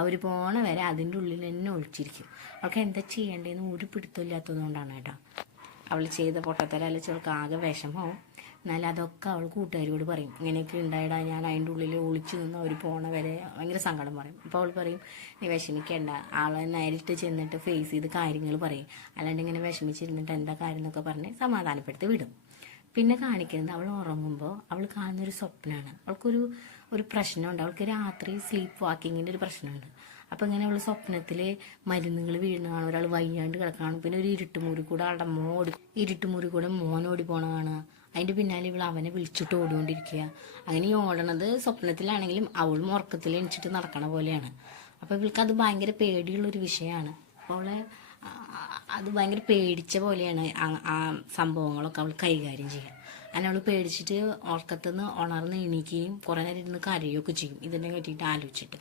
അവർ പോണ വരെ അതിൻ്റെ ഉള്ളിൽ തന്നെ ഒളിച്ചിരിക്കും. അവൾക്ക് എന്താ ചെയ്യേണ്ടതെന്ന് ഒരു പിടുത്തമില്ലാത്തതുകൊണ്ടാണ് കേട്ടോ. അവൾ ചെയ്ത പൊട്ടത്തരല്ല അവൾക്ക് ആകെ വിഷമവും. എന്നാൽ അതൊക്കെ അവൾ കൂട്ടുകാരോട് പറയും, ഇങ്ങനെയൊക്കെ ഉണ്ടായിടാ, ഞാൻ അതിൻ്റെ ഉള്ളിൽ ഒളിച്ചു നിന്ന് അവർ പോണ വരെ ഭയങ്കര സങ്കടം പറയും. അപ്പോൾ അവൾ പറയും, നീ വിഷമിക്കേണ്ട, ആളെ നേരിട്ട് ചെന്നിട്ട് ഫേസ് ചെയ്ത് കാര്യങ്ങൾ പറയും, അല്ലാണ്ട് ഇങ്ങനെ വിഷമിച്ചിരുന്നിട്ട് എന്താ കാര്യം എന്നൊക്കെ പറഞ്ഞ് സമാധാനപ്പെടുത്തി വിടും. പിന്നെ കാണിക്കുന്നത് അവൾ ഉറങ്ങുമ്പോൾ അവൾ കാണുന്നൊരു സ്വപ്നമാണ്. ഒരു പ്രശ്നമുണ്ട്, അവൾക്ക് രാത്രി സ്ലീപ്പ് വാക്കിങ്ങിൻ്റെ ഒരു പ്രശ്നമുണ്ട്. അപ്പം ഇങ്ങനെ അവൾ സ്വപ്നത്തിൽ മരുന്നുകൾ വീഴുന്നതാണ്, ഒരാൾ വയ്യാണ്ട് കിടക്കുകയാണ്, പിന്നെ ഒരു ഇരുട്ടുമുറി കൂടെ അവളുടെ ഇരുട്ടുമുറി കൂടെ മോനോടി പോണതാണ്. അതിൻ്റെ പിന്നാലെ ഇവൾ അവനെ വിളിച്ചിട്ട് ഓടിക്കൊണ്ടിരിക്കുക. അങ്ങനെ ഈ ഓടണത് സ്വപ്നത്തിലാണെങ്കിലും അവളും ഉറക്കത്തിൽ എണിച്ചിട്ട് നടക്കണ പോലെയാണ്. അപ്പോൾ ഇവൾക്ക് അത് ഭയങ്കര പേടിയുള്ളൊരു വിഷയമാണ്. അപ്പോൾ അത് ഭയങ്കര പേടിച്ച പോലെയാണ് ആ സംഭവങ്ങളൊക്കെ അവൾ കൈകാര്യം ചെയ്യുക. അങ്ങനെ അവൾ പേടിച്ചിട്ട് ഉറക്കത്തുനിന്ന് ഉണർന്ന് എണീക്കുകയും കുറേ നേരം ഇരുന്ന് കരയുകയൊക്കെ ചെയ്യും ഇതിനെ പറ്റിയിട്ട് ആലോചിച്ചിട്ട്.